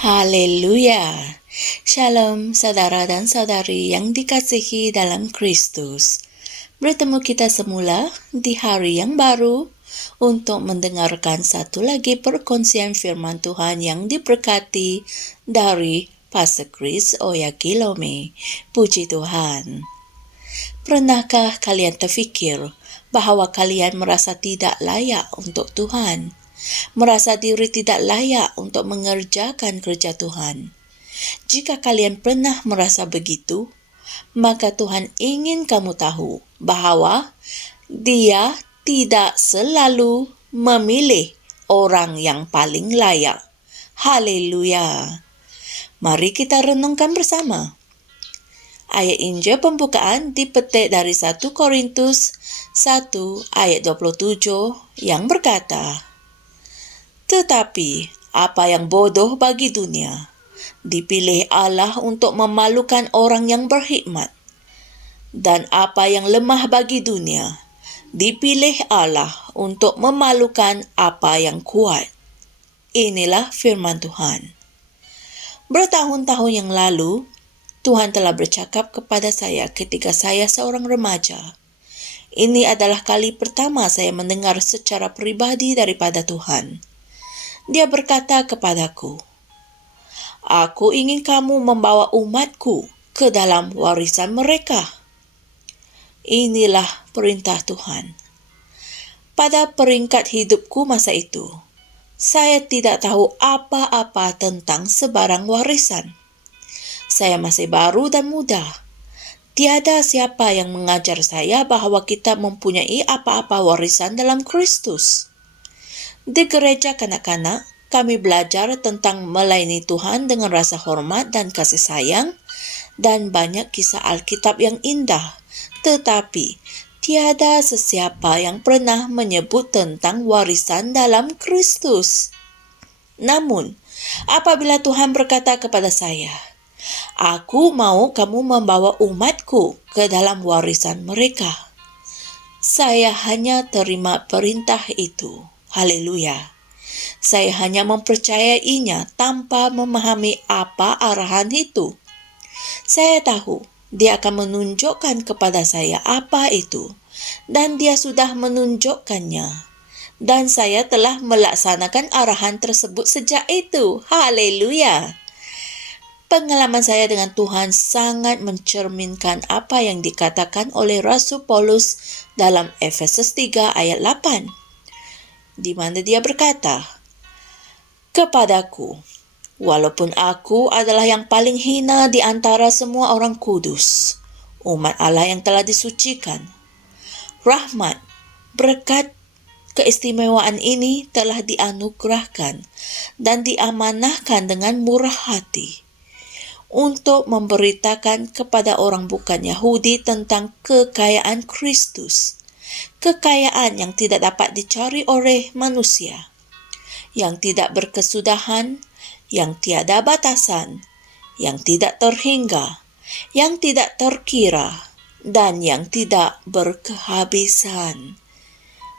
Haleluya. Shalom saudara dan saudari yang dikasihi dalam Kristus. Bertemu kita semula di hari yang baru untuk mendengarkan satu lagi perkongsian firman Tuhan yang diberkati dari Pastor Chris Oyakilome. Puji Tuhan. Pernahkah kalian terfikir bahwa kalian merasa tidak layak untuk Tuhan? Merasa diri tidak layak untuk mengerjakan kerja Tuhan? Jika kalian pernah merasa begitu, maka Tuhan ingin kamu tahu bahwa Dia tidak selalu memilih orang yang paling layak. Haleluya. Mari kita renungkan bersama. Ayat Injil pembukaan dipetik dari 1 Korintus 1 ayat 27 yang berkata, "Tetapi apa yang bodoh bagi dunia, dipilih Allah untuk memalukan orang yang berhikmat. Dan apa yang lemah bagi dunia, dipilih Allah untuk memalukan apa yang kuat." Inilah firman Tuhan. Bertahun-tahun yang lalu, Tuhan telah bercakap kepada saya ketika saya seorang remaja. Ini adalah kali pertama saya mendengar secara pribadi daripada Tuhan. Dia berkata kepadaku, "Aku ingin kamu membawa umatku ke dalam warisan mereka." Inilah perintah Tuhan. Pada peringkat hidupku masa itu, saya tidak tahu apa-apa tentang sebarang warisan. Saya masih baru dan muda. Tiada siapa yang mengajar saya bahwa kita mempunyai apa-apa warisan dalam Kristus. Di gereja kanak-kanak, kami belajar tentang melayani Tuhan dengan rasa hormat dan kasih sayang, dan banyak kisah Alkitab yang indah. Tetapi, tiada sesiapa yang pernah menyebut tentang warisan dalam Kristus. Namun, apabila Tuhan berkata kepada saya, "Aku mau kamu membawa umatku ke dalam warisan mereka," saya hanya terima perintah itu. Haleluya. Saya hanya mempercayainya tanpa memahami apa arahan itu. Saya tahu Dia akan menunjukkan kepada saya apa itu, dan Dia sudah menunjukkannya. Dan saya telah melaksanakan arahan tersebut sejak itu. Haleluya. Pengalaman saya dengan Tuhan sangat mencerminkan apa yang dikatakan oleh Rasul Paulus dalam Efesus 3 ayat 8. Di mana dia berkata, "Kepadaku, walaupun aku adalah yang paling hina di antara semua orang kudus, umat Allah yang telah disucikan, rahmat, berkat, keistimewaan ini telah dianugerahkan dan diamanahkan dengan murah hati untuk memberitakan kepada orang bukan Yahudi tentang kekayaan Kristus, kekayaan yang tidak dapat dicari oleh manusia, yang tidak berkesudahan, yang tiada batasan, yang tidak terhingga, yang tidak terkira, dan yang tidak berkehabisan."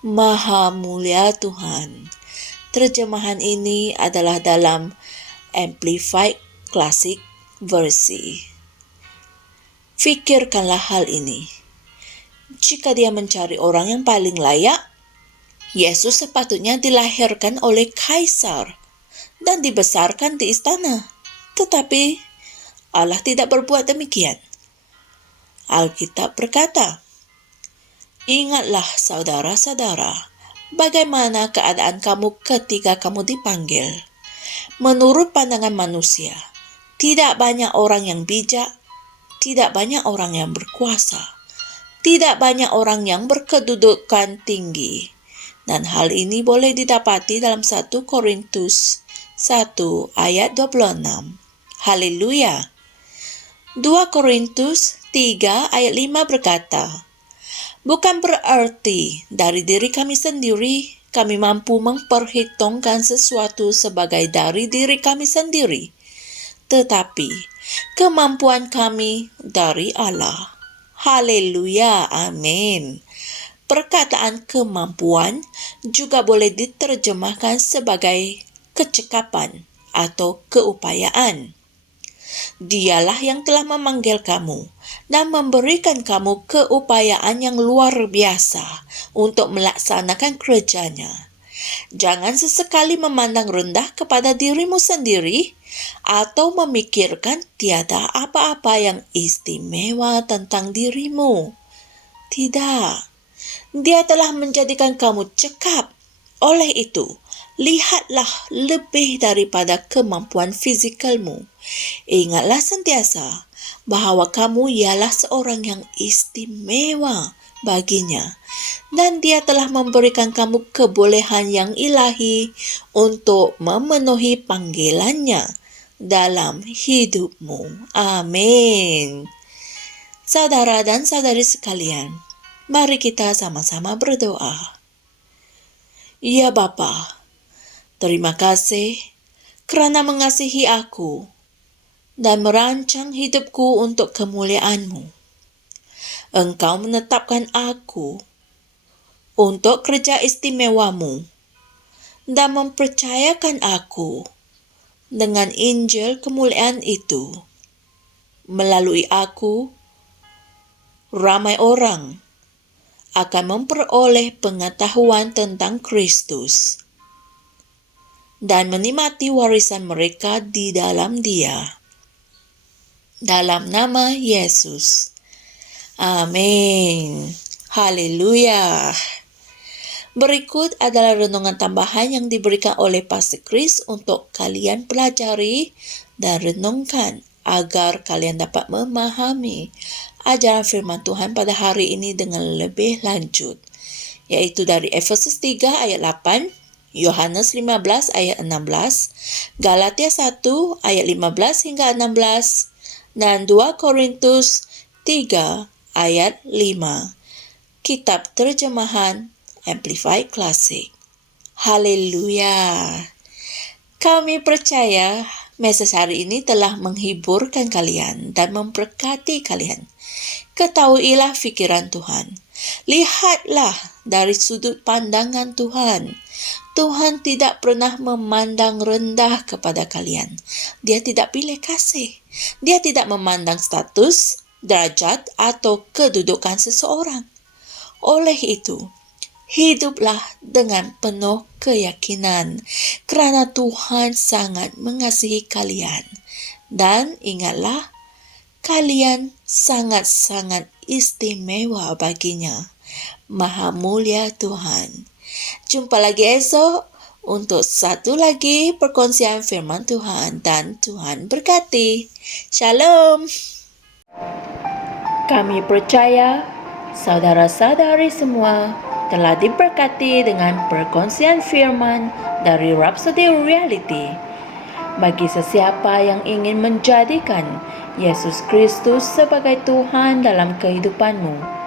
Maha mulia Tuhan. Terjemahan ini adalah dalam Amplified Classic versi. Fikirkanlah hal ini. Jika Dia mencari orang yang paling layak, Yesus sepatutnya dilahirkan oleh kaisar dan dibesarkan di istana. Tetapi Allah tidak berbuat demikian. Alkitab berkata, "Ingatlah saudara-saudara, bagaimana keadaan kamu ketika kamu dipanggil. Menurut pandangan manusia, tidak banyak orang yang bijak, tidak banyak orang yang berkuasa, tidak banyak orang yang berkedudukan tinggi." Dan hal ini boleh didapati dalam 1 Korintus 1 ayat 26. Haleluya. 2 Korintus 3 ayat 5 berkata, "Bukan berarti dari diri kami sendiri kami mampu memperhitungkan sesuatu sebagai dari diri kami sendiri, tetapi kemampuan kami dari Allah." Haleluya, amin. Perkataan kemampuan juga boleh diterjemahkan sebagai kecekapan atau keupayaan. Dialah yang telah memanggil kamu dan memberikan kamu keupayaan yang luar biasa untuk melaksanakan kerjanya. Jangan sesekali memandang rendah kepada dirimu sendiri atau memikirkan tiada apa-apa yang istimewa tentang dirimu. Tidak, Dia telah menjadikan kamu cekap. Oleh itu, lihatlah lebih daripada kemampuan fizikalmu. Ingatlah sentiasa bahawa kamu ialah seorang yang istimewa baginya, dan Dia telah memberikan kamu kebolehan yang ilahi untuk memenuhi panggilannya dalam hidupmu. Amin. Saudara dan saudari sekalian, mari kita sama-sama berdoa. Ya Bapa, terima kasih kerana mengasihi aku dan merancang hidupku untuk kemuliaan-Mu. Engkau menetapkan aku untuk kerja istimewa-Mu dan mempercayakan aku dengan Injil kemuliaan itu. Melalui aku, ramai orang akan memperoleh pengetahuan tentang Kristus dan menikmati warisan mereka di dalam Dia. Dalam nama Yesus. Amin. Haleluya. Berikut adalah renungan tambahan yang diberikan oleh Pastor Chris untuk kalian pelajari dan renungkan agar kalian dapat memahami ajaran firman Tuhan pada hari ini dengan lebih lanjut, yaitu dari Efesus 3 ayat 8, Yohanes 15 ayat 16, Galatia 1 ayat 15 hingga 16, dan 2 Korintus 3 ayat 5. Kitab terjemahan Amplified Classic. Haleluya. Kami percaya mesej hari ini telah menghiburkan kalian dan memberkati kalian. Ketahuilah fikiran Tuhan. Lihatlah dari sudut pandangan Tuhan. Tuhan tidak pernah memandang rendah kepada kalian. Dia tidak pilih kasih. Dia tidak memandang status, derajat, atau kedudukan seseorang. Oleh itu, hiduplah dengan penuh keyakinan kerana Tuhan sangat mengasihi kalian. Dan ingatlah, kalian sangat-sangat istimewa baginya. Maha mulia Tuhan. Jumpa lagi esok untuk satu lagi perkongsian firman Tuhan, dan Tuhan berkati. Shalom. Kami percaya saudara-saudari semua telah diberkati dengan perkongsian firman dari Rhapsody Reality. Bagi sesiapa yang ingin menjadikan Yesus Kristus sebagai Tuhan dalam kehidupanmu,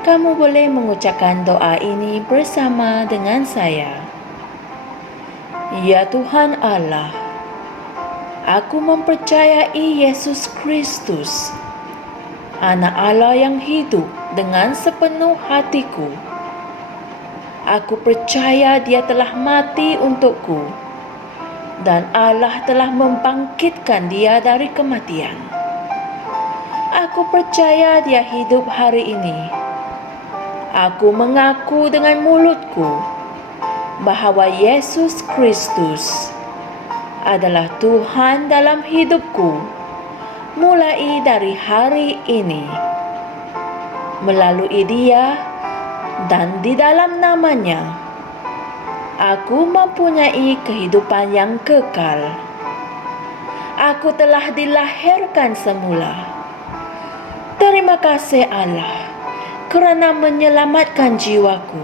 kamu boleh mengucapkan doa ini bersama dengan saya. Ya Tuhan Allah, aku mempercayai Yesus Kristus, Anak Allah yang hidup dengan sepenuh hatiku. Aku percaya Dia telah mati untukku dan Allah telah membangkitkan Dia dari kematian. Aku percaya Dia hidup hari ini. Aku mengaku dengan mulutku bahawa Yesus Kristus adalah Tuhan dalam hidupku mulai dari hari ini. Melalui Dia dan di dalam nama-Nya, aku mempunyai kehidupan yang kekal. Aku telah dilahirkan semula. Terima kasih Allah kerana menyelamatkan jiwaku.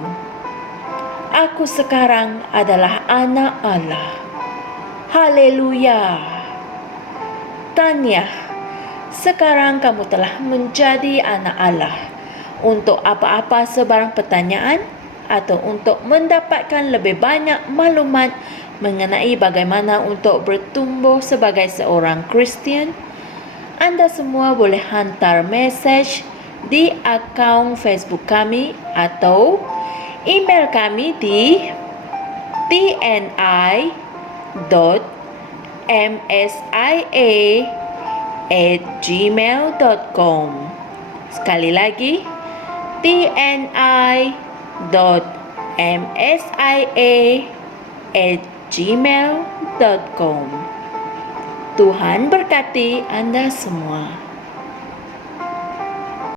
Aku sekarang adalah anak Allah. Haleluya. Tahniah, sekarang kamu telah menjadi anak Allah. Untuk apa-apa sebarang pertanyaan atau untuk mendapatkan lebih banyak maklumat mengenai bagaimana untuk bertumbuh sebagai seorang Kristian, anda semua boleh hantar mesej di akaun Facebook kami atau email kami di tni.sd tni.msia@gmail.com. Sekali lagi, tni.msia@gmail.com. Tuhan berkati Anda semua.